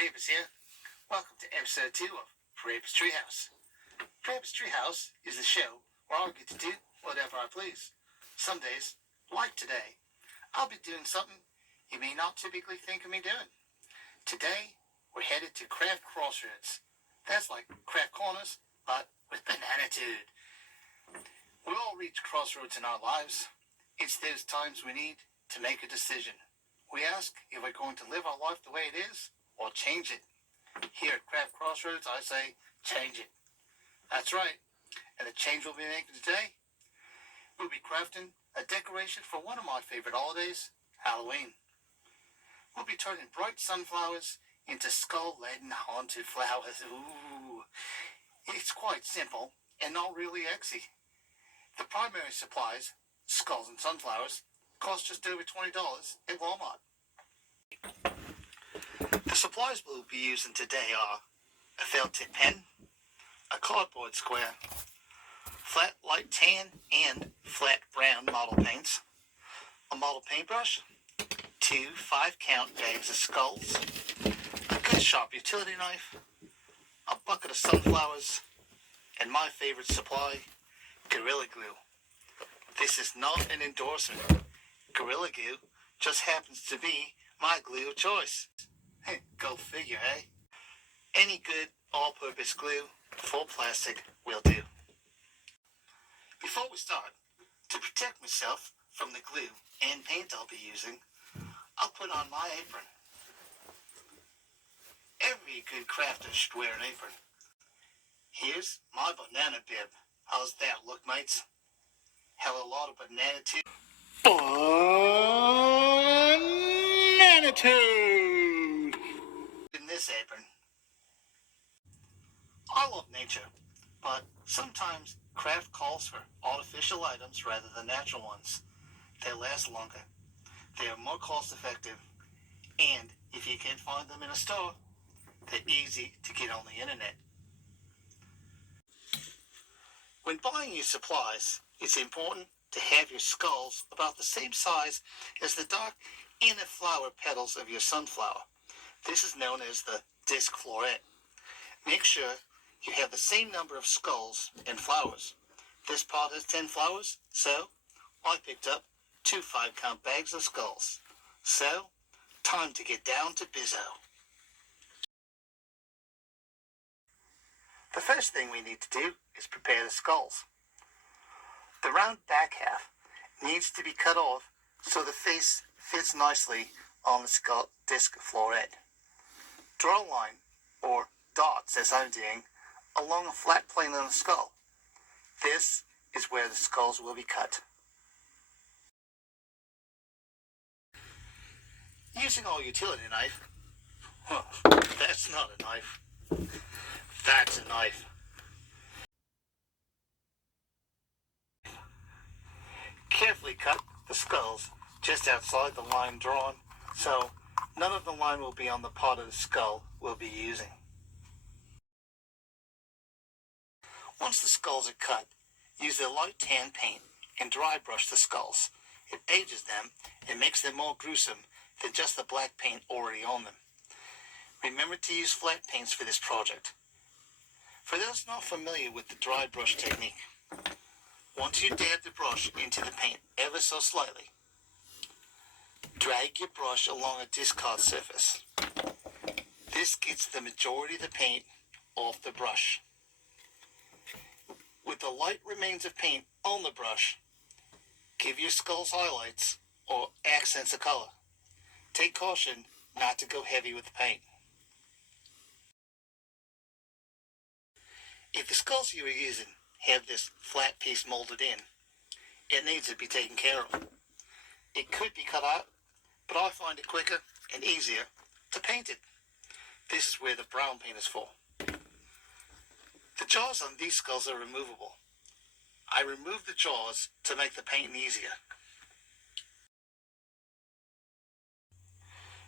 PriAPEus here. Welcome to episode 2 of PriAPEus Treehouse. PriAPEus Treehouse is the show where I'll get to do whatever I please. Some days, like today, I'll be doing something you may not typically think of me doing. Today, we're headed to Craft Crossroads. That's like Craft Corners, but with bananitude. We all reach crossroads in our lives. It's those times we need to make a decision. We ask if we're going to live our life the way it is or change it. Here at Craft Crossroads, I say, change it. That's right. And the change we'll be making today, we'll be crafting a decoration for one of my favorite holidays, Halloween. We'll be turning bright sunflowers into skull-laden haunted flowers. Ooh. It's quite simple and not really exy. The primary supplies, skulls and sunflowers, cost just over $20 at Walmart. The supplies we'll be using today are a felt tip pen, a cardboard square, flat light tan and flat brown model paints, a model paintbrush, 2 5-count bags of skulls, a good sharp utility knife, a bucket of sunflowers, and my favorite supply, Gorilla Glue. This is not an endorsement. Gorilla Glue just happens to be my glue of choice. Go figure, eh? Any good all-purpose glue, full plastic, will do. Before we start, to protect myself from the glue and paint I'll be using, I'll put on my apron. Every good crafter should wear an apron. Here's my banana bib. How's that look, mates? Hell, a lot of banana too. Bananitude! In this apron. I love nature, but sometimes craft calls for artificial items rather than natural ones. They last longer, they are more cost effective, and if you can't find them in a store, they're easy to get on the internet. When buying your supplies, it's important to have your skulls about the same size as the dark inner flower petals of your sunflower. This is known as the disc floret. Make sure you have the same number of skulls and flowers. This pot has 10 flowers, so I picked up 2 5-count bags of skulls. So, time to get down to bizzo. The first thing we need to do is prepare the skulls. The round back half needs to be cut off so the face fits nicely on the skull disc floret. Draw a line, or dots as I'm doing, along a flat plane on the skull. This is where the skulls will be cut. Using our utility knife, that's not a knife, that's a knife. Carefully cut the skulls just outside the line drawn, so none of the line will be on the part of the skull we'll be using. Once the skulls are cut, use a light tan paint and dry brush the skulls. It ages them and makes them more gruesome than just the black paint already on them. Remember to use flat paints for this project. For those not familiar with the dry brush technique, once you dab the brush into the paint ever so slightly, drag your brush along a discard surface. This gets the majority of the paint off the brush. With the light remains of paint on the brush, give your skulls highlights or accents of color. Take caution not to go heavy with the paint. If the skulls you are using have this flat piece molded in, it needs to be taken care of. It could be cut out, but I find it quicker and easier to paint it. This is where the brown paint is for. The jaws on these skulls are removable. I remove the jaws to make the painting easier.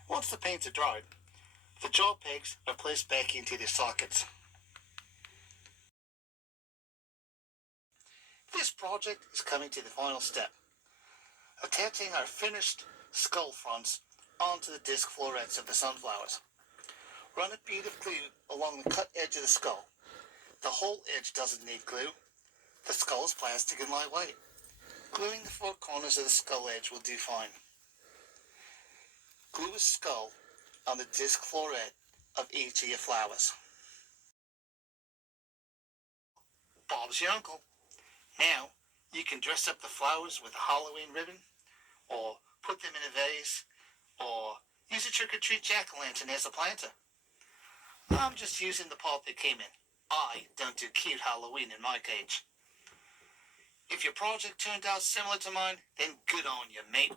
Once the paints are dried, the jaw pegs are placed back into their sockets. This project is coming to the final step, attaching our finished skull fronts onto the disc florets of the sunflowers. Run a bead of glue along the cut edge of the skull. The whole edge doesn't need glue. The skull is plastic and lightweight. Gluing the four corners of the skull edge will do fine. Glue a skull on the disc floret of each of your flowers. Bob's your uncle. Now, you can dress up the flowers with a Halloween ribbon, or put them in a vase, or use a trick-or-treat jack-o'-lantern as a planter. I'm just using the part they came in. I don't do cute Halloween in my cage. If your project turned out similar to mine, then good on you, mate.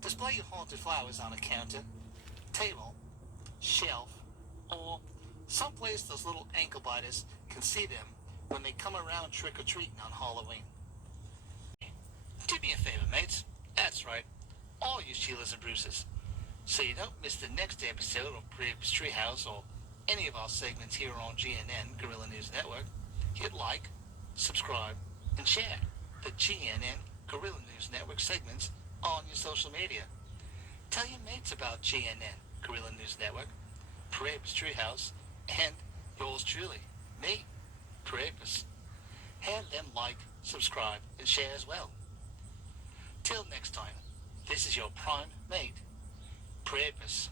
Display your haunted flowers on a counter, table, shelf, or someplace those little ankle biters can see them when they come around trick-or-treating on Halloween. Do me a favor, mates. That's right, all you Sheilas and Bruces. So you don't miss the next episode of PriAPEus Treehouse or any of our segments here on GNN, Gorilla News Network, hit like, subscribe, and share the GNN, Gorilla News Network segments on your social media. Tell your mates about GNN, Gorilla News Network, PriAPEus Treehouse, and yours truly, me, PriAPEus. Have them like, subscribe, and share as well. Till next time, this is your prime mate, PriAPEus.